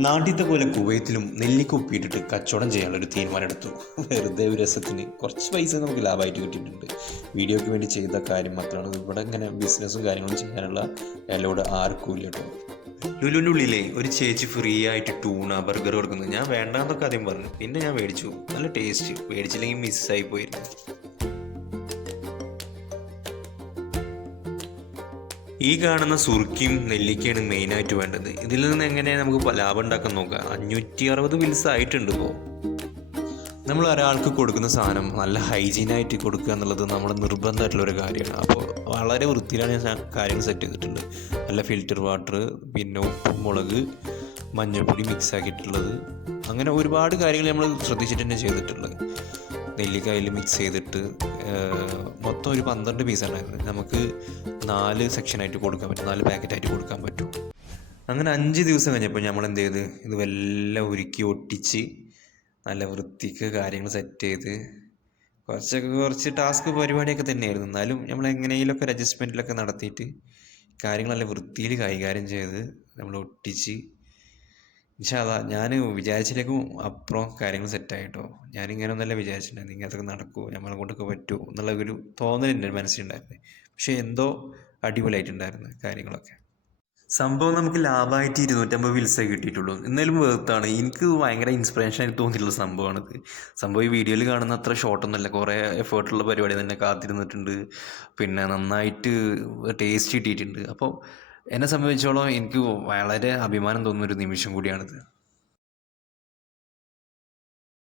നാട്ടിലത്തെ പോലെ കുവൈത്തിലും നെല്ലിക്ക ഉപ്പിയിട്ടിട്ട് കച്ചവടം ചെയ്യാനുള്ളൊരു തീരുമാനം എടുത്തു. വെറുതെ ഒരു രസത്തിന് കുറച്ച് പൈസ നമുക്ക് ലാഭമായിട്ട് കിട്ടിയിട്ടുണ്ട്. വീഡിയോയ്ക്ക് വേണ്ടി ചെയ്ത കാര്യം മാത്രമാണ്. ഇവിടെ ഇങ്ങനെ ബിസിനസ്സും കാര്യങ്ങളും ചെയ്യാനുള്ള എല്ലാവരും ആർക്കും ഇല്ല കേട്ടോ. ലുലുവിൻ്റെ ഉള്ളിലെ ഒരു ചേച്ചി ഫ്രീ ആയിട്ട് ടൂണ ബർഗർ കൊടുക്കുന്നത് ഞാൻ വേണ്ടാന്നൊക്കെ ആദ്യം പറഞ്ഞു. പിന്നെ ഞാൻ മേടിച്ചു. നല്ല ടേസ്റ്റ്. മേടിച്ചില്ലെങ്കിൽ മിസ്സായി പോയിരുന്നു. ഈ കാണുന്ന സുർക്കിയും നെല്ലിക്കയാണ് മെയിനായിട്ട് വേണ്ടത്. ഇതിൽ നിന്ന് എങ്ങനെയാണ് നമുക്ക് ലാഭം ഉണ്ടാക്കാൻ നോക്കാം. 560 വിൽസ് ആയിട്ടുണ്ട് ഇപ്പോൾ. നമ്മൾ ഒരാൾക്ക് കൊടുക്കുന്ന സാധനം നല്ല ഹൈജീനായിട്ട് കൊടുക്കുക എന്നുള്ളത് നമ്മുടെ നിർബന്ധമായിട്ടുള്ളൊരു കാര്യമാണ്. അപ്പോൾ വളരെ വൃത്തിയിലാണ് ഞാൻ കാര്യങ്ങൾ സെറ്റ് ചെയ്തിട്ടുണ്ട്. നല്ല ഫിൽറ്റർ വാട്ടർ, പിന്നെ ഉപ്പ്, മുളക്, മഞ്ഞൾപ്പൊടി മിക്സ് ആക്കിയിട്ടുള്ളത്, അങ്ങനെ ഒരുപാട് കാര്യങ്ങൾ നമ്മൾ ശ്രദ്ധിച്ചിട്ട് തന്നെ ചെയ്തിട്ടുള്ളത്. നെല്ലിക്കായിൽ മിക്സ് ചെയ്തിട്ട് മൊത്തം ഒരു 12 പീസ് ഉണ്ടായിരുന്നു. നമുക്ക് 4 സെക്ഷനായിട്ട് കൊടുക്കാൻ പറ്റും, 4 പാക്കറ്റായിട്ട് കൊടുക്കാൻ പറ്റും. അങ്ങനെ 5 ദിവസം കഴിഞ്ഞപ്പോൾ നമ്മൾ എന്ത് ചെയ്ത് ഇത് എല്ലാം ഉരുക്കി ഒട്ടിച്ച് നല്ല വൃത്തിക്ക് കാര്യങ്ങൾ സെറ്റ് ചെയ്ത് കുറച്ച് ടാസ്ക് പരിപാടിയൊക്കെ തന്നെയായിരുന്നു. എന്നാലും നമ്മൾ എങ്ങനെയെങ്കിലുമൊക്കെ ഒരു അഡ്ജസ്റ്റ്മെൻറ്റിലൊക്കെ നടത്തിയിട്ട് കാര്യങ്ങൾ നല്ല വൃത്തിയിൽ കൈകാര്യം ചെയ്ത് നമ്മൾ ഒട്ടിച്ച് ഇൻഷാ അല്ലാ ഞാൻ വിചാരിച്ചിലേക്കും അപ്പുറം കാര്യങ്ങൾ സെറ്റായിട്ടോ. ഞാനിങ്ങനെയൊന്നുമല്ല വിചാരിച്ചിട്ടുണ്ടായിരുന്നു ഇങ്ങനത്തൊക്കെ നടക്കുമോ, നമ്മളെ കൊണ്ടൊക്കെ പറ്റുമോ എന്നുള്ള ഒരു തോന്നലുണ്ട് മനസ്സിലുണ്ടായിരുന്നു. പക്ഷേ എന്തോ അടിപൊളിയായിട്ടുണ്ടായിരുന്നു കാര്യങ്ങളൊക്കെ. സംഭവം നമുക്ക് ലാഭമായിട്ട് 250 വിൽസേ കിട്ടിയിട്ടുള്ളൂ. എന്നാലും വേർത്താണ്. എനിക്ക് ഭയങ്കര ഇൻസ്പിറേഷനായിട്ട് തോന്നിയിട്ടുള്ള സംഭവമാണിത്. സംഭവം ഈ വീഡിയോയിൽ കാണുന്ന അത്ര ഷോർട്ടൊന്നുമല്ല, കുറേ എഫേർട്ടുള്ള പരിപാടി തന്നെ. കാത്തിരുന്നിട്ടുണ്ട്, പിന്നെ നന്നായിട്ട് ടേസ്റ്റ് കിട്ടിയിട്ടുണ്ട്. അപ്പോൾ എന്നെ സംബന്ധിച്ചോളം എനിക്ക് വളരെ അഭിമാനം തോന്നുന്നൊരു നിമിഷം കൂടിയാണിത്.